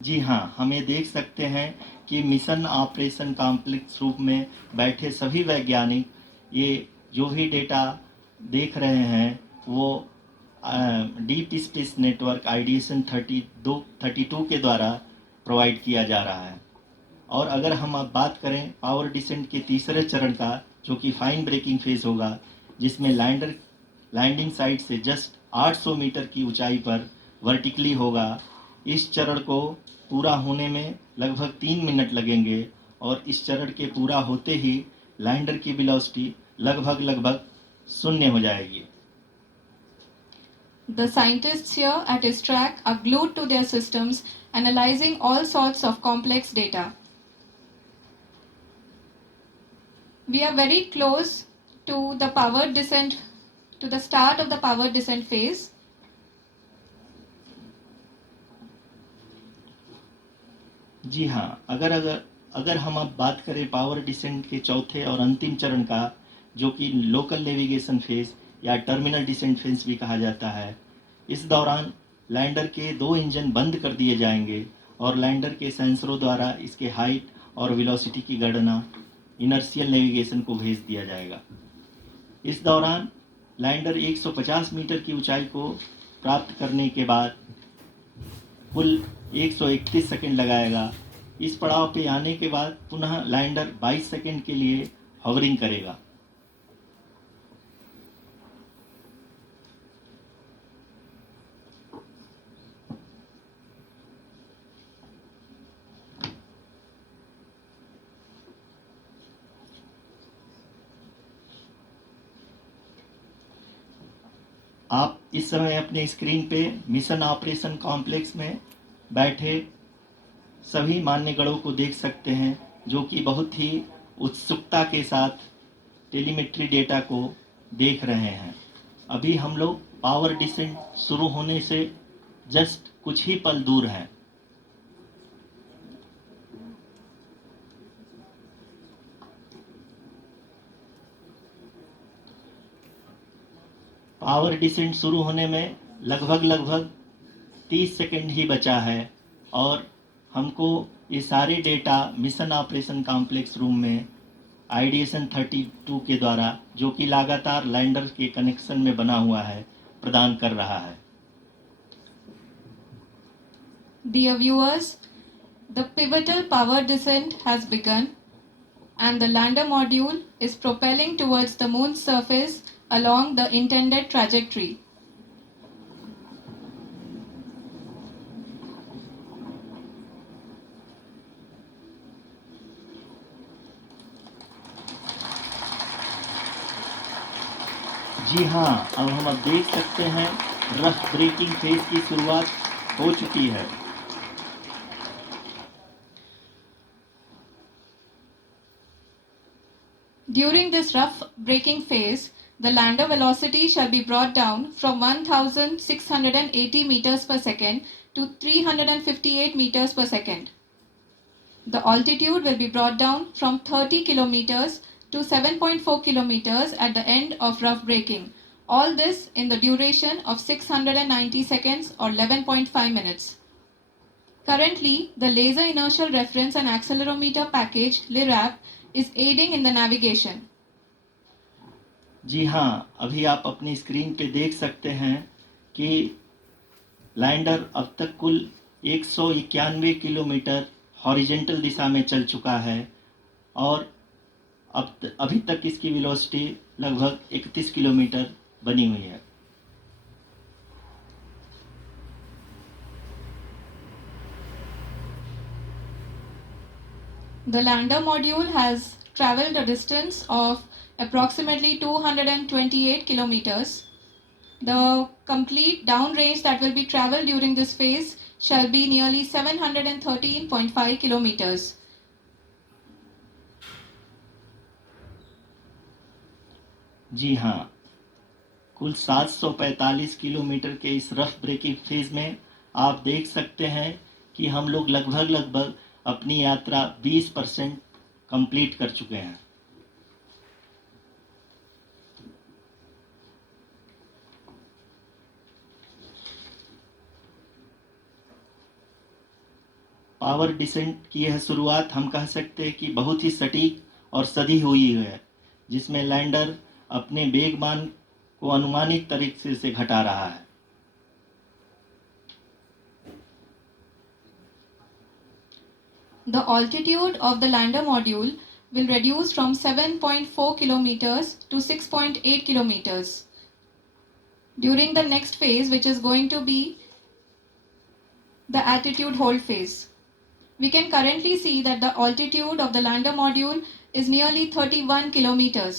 जी हाँ, हम ये देख सकते हैं कि मिशन ऑपरेशन कॉम्प्लेक्स रूप में बैठे सभी वैज्ञानिक ये जो भी डेटा देख रहे हैं वो डीप स्पेस नेटवर्क आईडीएसन 32 के द्वारा प्रोवाइड किया जा रहा है। और अगर हम अब बात करें पावर डिसेंट के तीसरे चरण का, जो कि फाइन ब्रेकिंग फेज होगा, जिसमें लैंडिंग साइट से जस्ट 800 मीटर की ऊंचाई पर वर्टिकली होगा। इस चरण को पूरा होने में लगभग 3 मिनट लगेंगे और इस चरण के पूरा होते ही लैंडर की वेलोसिटी लगभग शून्य हो जाएगी। The scientists here at ISTRAC are glued to their systems, analyzing all sorts of complex data. We are very close to the power descent, to the start of the power descent phase. जी हाँ, अगर हम अब बात करें power descent के चौथे और अंतिम चरण का, जो कि लोकल नेविगेशन फेज या टर्मिनल डिसेंट फेज भी कहा जाता है, इस दौरान लैंडर के 2 इंजन बंद कर दिए जाएंगे और लैंडर के सेंसरों द्वारा इसके हाइट और वेलोसिटी की गणना इनर्शियल नेविगेशन को भेज दिया जाएगा। इस दौरान लैंडर 150 मीटर की ऊंचाई को प्राप्त करने के बाद कुल 131 सेकंड लगाएगा। इस पड़ाव पे आने के बाद पुनः लैंडर 22 सेकंड के लिए हॉवरिंग करेगा। आप इस समय अपने स्क्रीन पे मिशन ऑपरेशन कॉम्प्लेक्स में बैठे सभी मान्यगणों को देख सकते हैं, जो कि बहुत ही उत्सुकता के साथ टेलीमेट्री डेटा को देख रहे हैं। अभी हम लोग पावर डिसेंट शुरू होने से जस्ट कुछ ही पल दूर हैं। पावर डिसेंट शुरू होने में लगभग 30 सेकंड ही बचा है और हमको ये सारे data mission operation complex room में आईडीएसन 32 के द्वारा, जो कि लगातार लैंडर के कनेक्शन में बना हुआ है, प्रदान कर रहा है। Dear viewers, the pivotal power descent has begun and the lander module is propelling towards the moon's surface along the intended trajectory. जी हाँ, अब हम देख सकते हैं रफ ब्रेकिंग फेज की शुरुआत हो चुकी है। During this rough braking phase, the lander velocity shall be brought down from 1680 meters per second to 358 meters per second. The altitude will be brought down from 30 kilometers to 7.4 kilometers at the end of rough braking. All this in the duration of 690 seconds or 11.5 minutes. Currently, the Laser Inertial Reference and Accelerometer package LIRAP is aiding in the navigation. जी हाँ, अभी आप अपनी screen पे देख सकते हैं कि lander अब तक कुल 191 किलोमीटर हॉरिजेंटल दिशा में चल चुका है और अभी तक इसकी वेलोसिटी लगभग 31 किलोमीटर बनी हुई है। The lander module has traveled a distance of approximately 228 kilometers. The complete downrange that will be traveled during this phase shall be nearly 713.5 kilometers. जी हाँ, कुल 745 किलोमीटर के इस रफ ब्रेकिंग फेज में आप देख सकते हैं कि हम लोग लगभग अपनी यात्रा 20% कंप्लीट कर चुके हैं। पावर डिसेंट की यह शुरुआत हम कह सकते हैं कि बहुत ही सटीक और सधी हुई है, जिसमें लैंडर अपने वेगमान को अनुमानित तरीके से घटा रहा है। The altitude of the lander module will reduce from 7.4 kilometers to 6.8 kilometers. During the next phase, which is going to be the attitude hold phase. We can currently see that the altitude of the lander module is nearly 31 kilometers.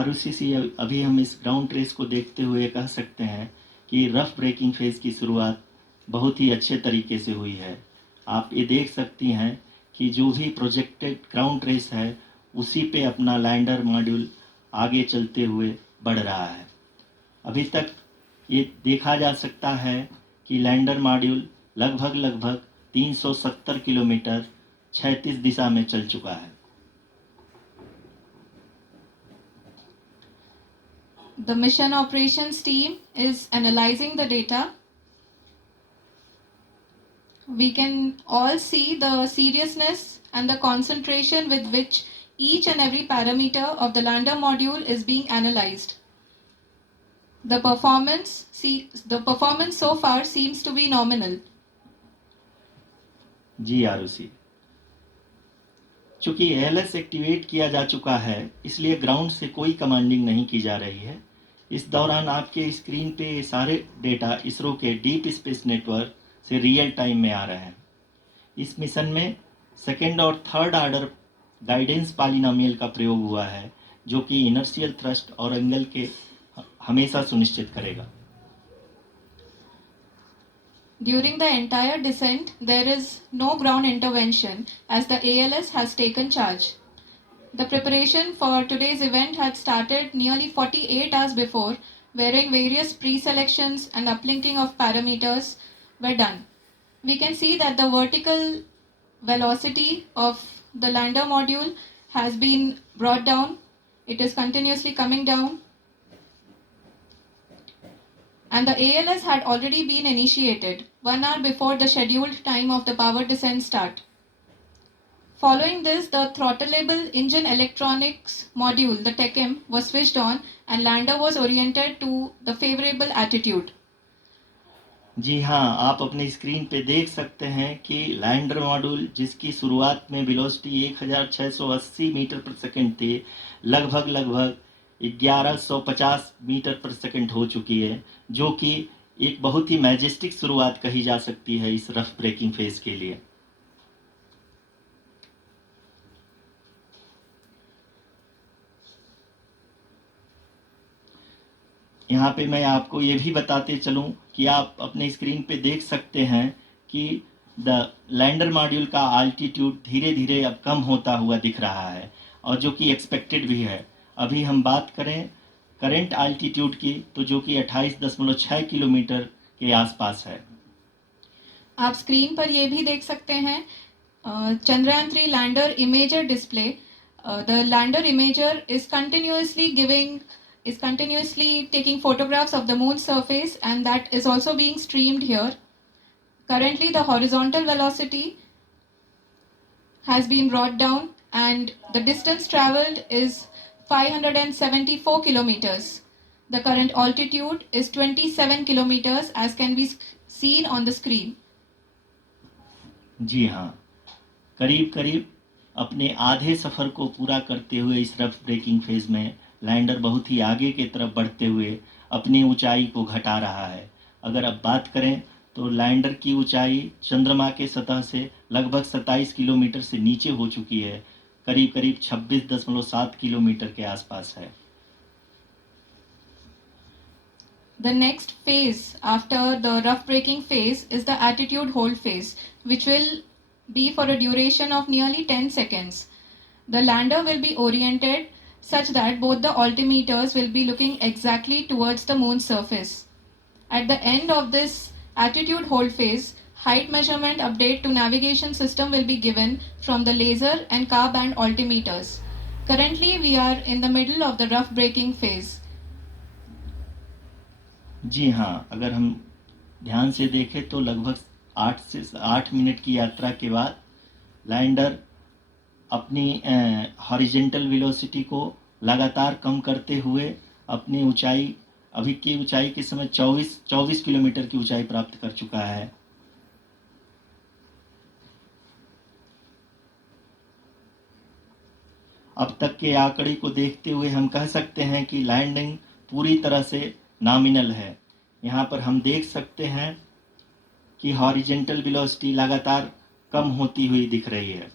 ROCC अभी हम इस ground trace को देखते हुए कह सकते हैं कि रफ ब्रेकिंग फेज की शुरुआत बहुत ही अच्छे तरीके से हुई है। आप ये देख सकती हैं कि जो भी प्रोजेक्टेड ग्राउंड ट्रेस है उसी पे अपना लैंडर मॉड्यूल आगे चलते हुए बढ़ रहा है। अभी तक ये देखा जा सकता है कि लैंडर मॉड्यूल लगभग 370 किलोमीटर क्षैतिज दिशा में चल चुका है। The mission operations team is analyzing the data. We can all see the seriousness and the concentration with which each and every parameter of the lander module is being analyzed. The performance so far seems to be nominal. जी आरुषि, चूंकि ALS activate किया जा चुका है इसलिए ground से कोई commanding नहीं की जा रही है। इस दौरान आपके स्क्रीन पे ये सारे डेटा इसरो के डीप स्पेस नेटवर्क से रियल टाइम में आ रहे हैं। इस मिशन में सेकेंड और थर्ड ऑर्डर गाइडेंस पॉलिनोमियल का प्रयोग हुआ है, जो कि इनर्शियल थ्रस्ट और एंगल के हमेशा सुनिश्चित करेगा। During the entire descent, there is no ground intervention as the ALS has taken charge. The preparation for today's event had started nearly 48 hours before, wherein various pre-selections and uplinking of parameters were done. We can see that the vertical velocity of the lander module has been brought down. It is continuously coming down. And the ALS had already been initiated 1 hour before the scheduled time of the power descent start. Following this, the throttleable engine electronics module, the TECM, was switched on and lander was oriented to the favorable attitude. जी हाँ, आप अपनी screen पे देख सकते हैं कि lander module जिसकी शुरुआत में वेलोसिटी 1680 मीटर पर सेकंड थी, लगभग 1150 मीटर पर सेकंड हो चुकी है, जो कि एक बहुत ही मैजेस्टिक शुरुआत कही जा सकती है इस रफ ब्रेकिंग फेज के लिए। यहाँ पे मैं आपको ये भी बताते चलूँ कि आप अपने स्क्रीन पे देख सकते हैं कि द लैंडर मॉड्यूल का आल्टीट्यूड धीरे धीरे अब कम होता हुआ दिख रहा है, और जो कि एक्सपेक्टेड भी है। अभी हम बात करें करंट आल्टीट्यूड की, तो जो कि 28.6 किलोमीटर के आसपास है। आप स्क्रीन पर ये भी देख सकते हैं Chandrayaan 3 lander imager display. The lander imager is continuously taking photographs of the moon's surface, and that is also being streamed here. Currently, the horizontal velocity has been brought down and the distance traveled is 574 kilometers. The current altitude is 27 kilometers as can be seen on the screen. जी हाँ, करीब अपने आधे सफ़र को पूरा करते हुए इस rough breaking phase में लैंडर बहुत ही आगे की तरफ बढ़ते हुए अपनी ऊंचाई को घटा रहा है। अगर अब बात करें तो लैंडर की ऊंचाई चंद्रमा के सतह से लगभग 27 किलोमीटर से नीचे हो चुकी है, करीब 26.7 किलोमीटर के आसपास है। The next phase after the rough braking phase is the attitude hold phase, which will be for a duration of nearly 10 seconds. The lander will be oriented such that both the altimeters will be looking exactly towards the moon's surface. At the end of this attitude hold phase, height measurement update to navigation system will be given from the laser and car band altimeters. Currently, we are in the middle of the rough braking phase. जी हाँ, अगर हम ध्यान से देखें तो लगभग 8 minute की यात्रा के बाद लैंडर अपनी हॉरिजेंटल वेलोसिटी को लगातार कम करते हुए अपनी ऊंचाई, अभी की ऊंचाई के समय 24 किलोमीटर की ऊंचाई प्राप्त कर चुका है। अब तक के आंकड़े को देखते हुए हम कह सकते हैं कि लैंडिंग पूरी तरह से नॉमिनल है। यहाँ पर हम देख सकते हैं कि हॉरिजेंटल वेलोसिटी लगातार कम होती हुई दिख रही है।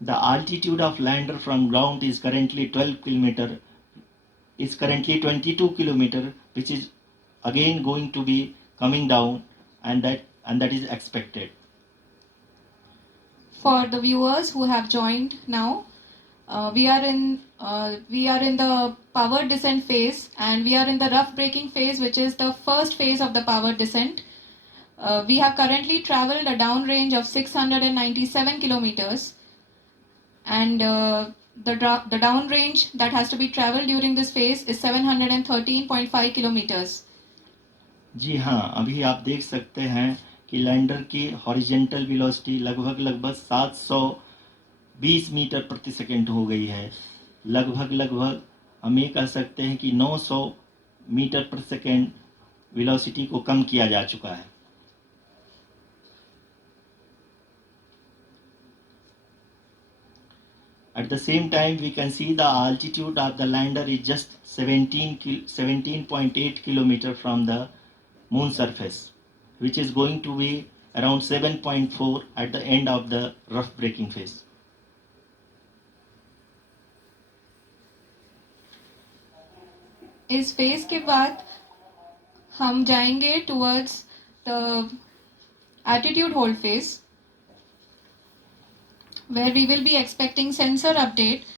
The altitude of lander from ground is currently 22 kilometer, which is again going to be coming down, and that is expected. For the viewers who have joined now, we are in the powered descent phase, and we are in the rough braking phase, which is the first phase of the powered descent. We have currently traveled a downrange of 697 kilometers, and the downrange that has to be traveled during this phase is 713.5 kilometers. जी हाँ, अभी आप देख सकते हैं कि lander की horizontal velocity लगभग 720 metre प्रति सेकंड हो गई है। लगभग हम ये कह सकते हैं कि 900 मीटर प्रति सेकंड वेलोसिटी को कम किया जा चुका है। At the same time, we can see the altitude of the lander is just 17.8 kilometer from the moon surface, which is going to be around 7.4 at the end of the rough braking phase. इस phase के बाद हम जाएंगे towards the attitude hold phase, where we will be expecting sensor update